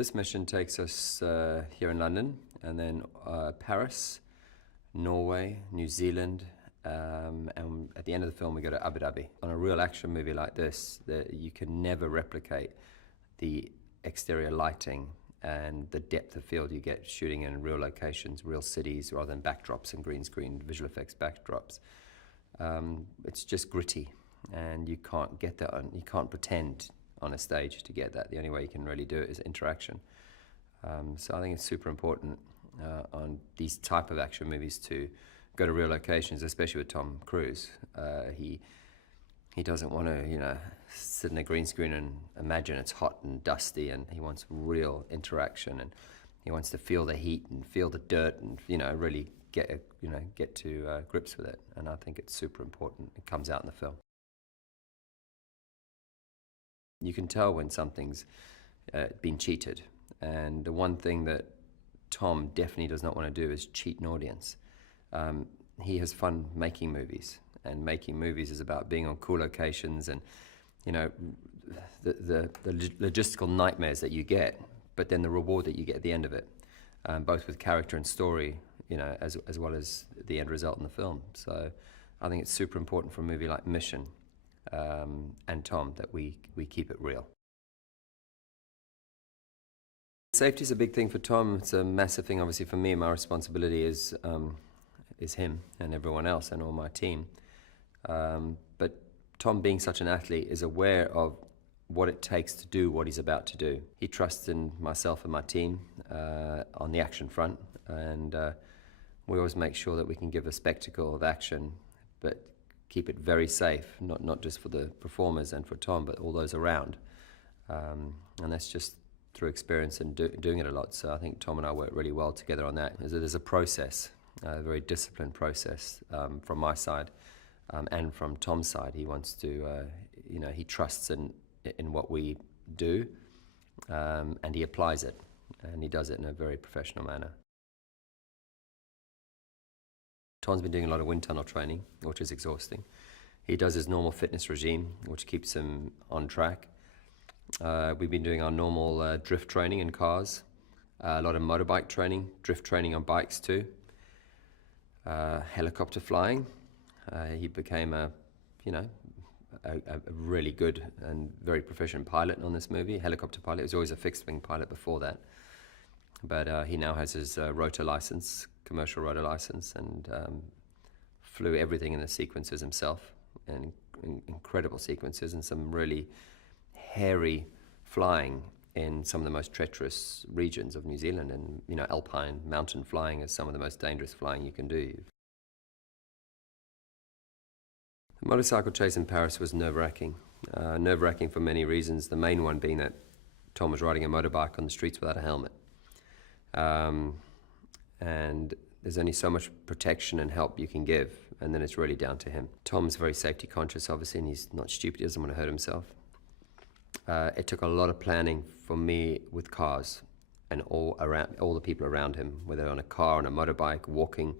This mission takes us here in London, and then Paris, Norway, New Zealand, and at the end of the film we go to Abu Dhabi. On a real action movie like this, you can never replicate the exterior lighting and the depth of field you get shooting in real locations, real cities, rather than backdrops and green screen visual effects backdrops. It's just gritty, and you can't get that you can't pretend on a stage to get that. The only way you can really do it is interaction. So I think it's super important on these type of action movies to go to real locations, especially with Tom Cruise. He doesn't want to, sit in a green screen and imagine it's hot and dusty, and he wants real interaction, and he wants to feel the heat and feel the dirt and, really get to grips with it. And I think it's super important. It comes out in the film. You can tell when something's been cheated, and the one thing that Tom definitely does not want to do is cheat an audience. He has fun making movies, and making movies is about being on cool locations and, the logistical nightmares that you get, but then the reward that you get at the end of it, both with character and story, as well as the end result in the film. So I think it's super important for a movie like Mission and Tom that we keep it real. Safety is a big thing for Tom. It's a massive thing, obviously, for me. My responsibility is him and everyone else and all my team. But Tom, being such an athlete, is aware of what it takes to do what he's about to do. He trusts in myself and my team on the action front, and we always make sure that we can give a spectacle of action, but keep it very safe, not just for the performers and for Tom, but all those around. And that's just through experience and doing it a lot. So I think Tom and I work really well together on that. There's a process, a very disciplined process from my side and from Tom's side. He wants to, he trusts in what we do, and he applies it, and he does it in a very professional manner. Tom's been doing a lot of wind tunnel training, which is exhausting. He does his normal fitness regime, which keeps him on track. We've been doing our normal drift training in cars, a lot of motorbike training, drift training on bikes too, helicopter flying. He became a really good and very proficient pilot on this movie, helicopter pilot. He was always a fixed-wing pilot before that. But he now has his rotor license, commercial rotor license, and flew everything in the sequences himself, and incredible sequences, and some really hairy flying in some of the most treacherous regions of New Zealand, and alpine mountain flying is some of the most dangerous flying you can do. The motorcycle chase in Paris was nerve-wracking. Nerve-wracking for many reasons, the main one being that Tom was riding a motorbike on the streets without a helmet. And there's only so much protection and help you can give, and then it's really down to him. Tom's very safety conscious, obviously, and he's not stupid. He doesn't want to hurt himself. It took a lot of planning for me with cars and all the people around him, whether on a car, on a motorbike, walking.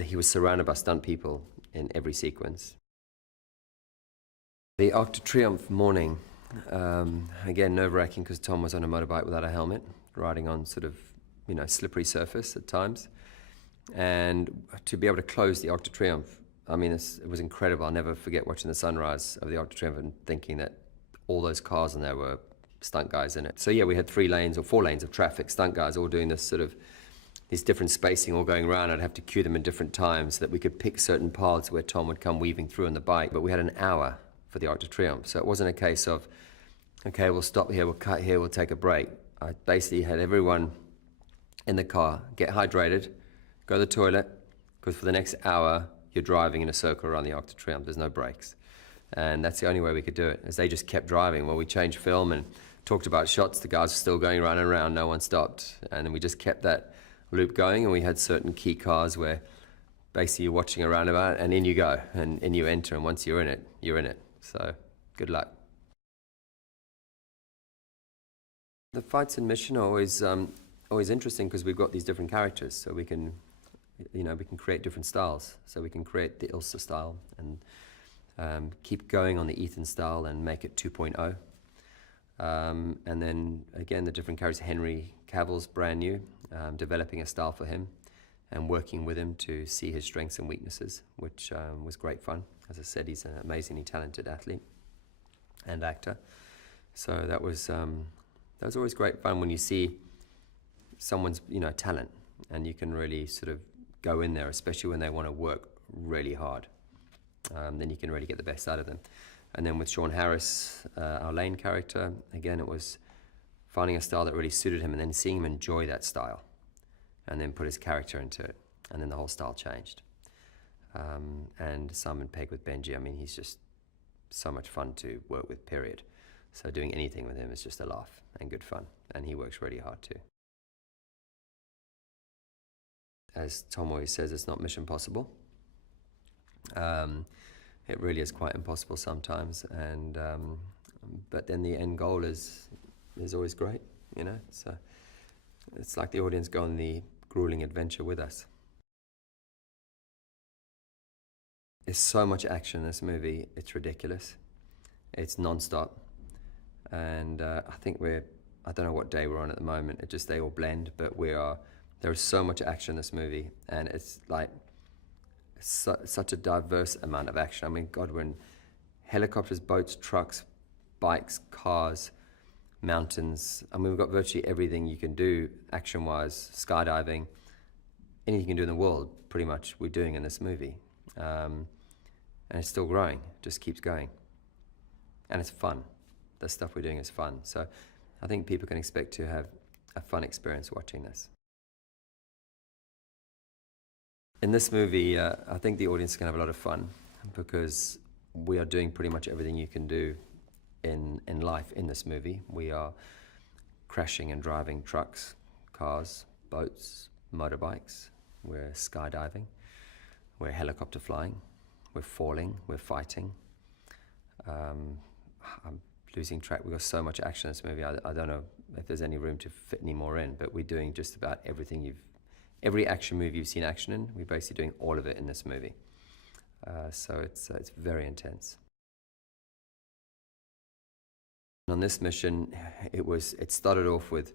He was surrounded by stunt people in every sequence. The Arc de Triomphe morning, again, nerve-wracking because Tom was on a motorbike without a helmet, riding on sort of, slippery surface at times. And to be able to close the Arc de Triomphe, it was incredible. I'll never forget watching the sunrise of the Arc de Triomphe and thinking that all those cars in there were stunt guys in it. So yeah, we had 3 lanes or 4 lanes of traffic, stunt guys all doing this these different spacing all going around. I'd have to cue them in different times so that we could pick certain paths where Tom would come weaving through on the bike. But we had an hour for the Arc de Triomphe, so it wasn't a case of, okay, we'll stop here, we'll cut here, we'll take a break. I basically had everyone in the car get hydrated, go to the toilet, because for the next hour you're driving in a circle around the Arc de Triomphe. There's no breaks. And that's the only way we could do it, as they just kept driving. Well, we changed film and talked about shots. The guys were still going around and around. No one stopped. And we just kept that loop going, and we had certain key cars where basically you're watching a roundabout and in you go, and in you enter, and once you're in it, you're in it. So good luck. The fights in Mission are always interesting because we've got these different characters, so we can create different styles. So we can create the Ilsa style and keep going on the Ethan style and make it 2.0. And then again, the different characters. Henry Cavill's brand new, developing a style for him and working with him to see his strengths and weaknesses, which was great fun. As I said, he's an amazingly talented athlete and actor. So that was always great fun when you see someone's talent, and you can really sort of go in there, especially when they want to work really hard. Then you can really get the best out of them. And then with Sean Harris, our Lane character, again, it was finding a style that really suited him and then seeing him enjoy that style and then put his character into it. And then the whole style changed. And Simon Pegg with Benji, I mean, he's just so much fun to work with, period. So doing anything with him is just a laugh and good fun. And he works really hard too. As Tom always says, it's not mission possible. It really is quite impossible sometimes, and but then the end goal is always great, So it's like the audience go on the grueling adventure with us. There's so much action in this movie; it's ridiculous. It's non-stop, and I think I don't know what day we're on at the moment. They all blend, but there is so much action in this movie, and it's like such a diverse amount of action. I mean, God, when helicopters, boats, trucks, bikes, cars, mountains, I mean, we've got virtually everything you can do action-wise, skydiving, anything you can do in the world, pretty much we're doing in this movie. And it's still growing, just keeps going. And it's fun. The stuff we're doing is fun. So I think people can expect to have a fun experience watching this. In this movie, I think the audience can have a lot of fun because we are doing pretty much everything you can do in life in this movie. We are crashing and driving trucks, cars, boats, motorbikes. We're skydiving. We're helicopter flying. We're falling. We're fighting. I'm losing track. We've got so much action in this movie. I don't know if there's any room to fit any more in, but we're doing just about everything every action movie you've seen action in, we're basically doing all of it in this movie. So it's very intense. On this mission, it started off with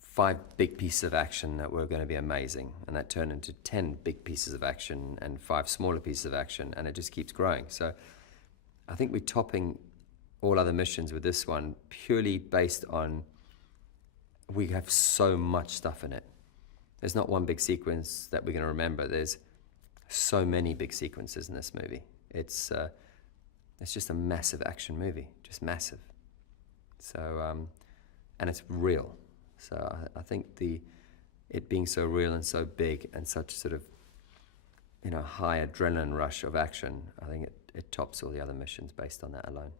5 big pieces of action that were going to be amazing, and that turned into 10 big pieces of action and 5 smaller pieces of action, and it just keeps growing. So I think we're topping all other missions with this one purely based on we have so much stuff in it. There's not one big sequence that we're going to remember. There's so many big sequences in this movie. It's just a massive action movie, just massive. So, and it's real. So I think it being so real and so big and such sort of, high adrenaline rush of action, I think it tops all the other missions based on that alone.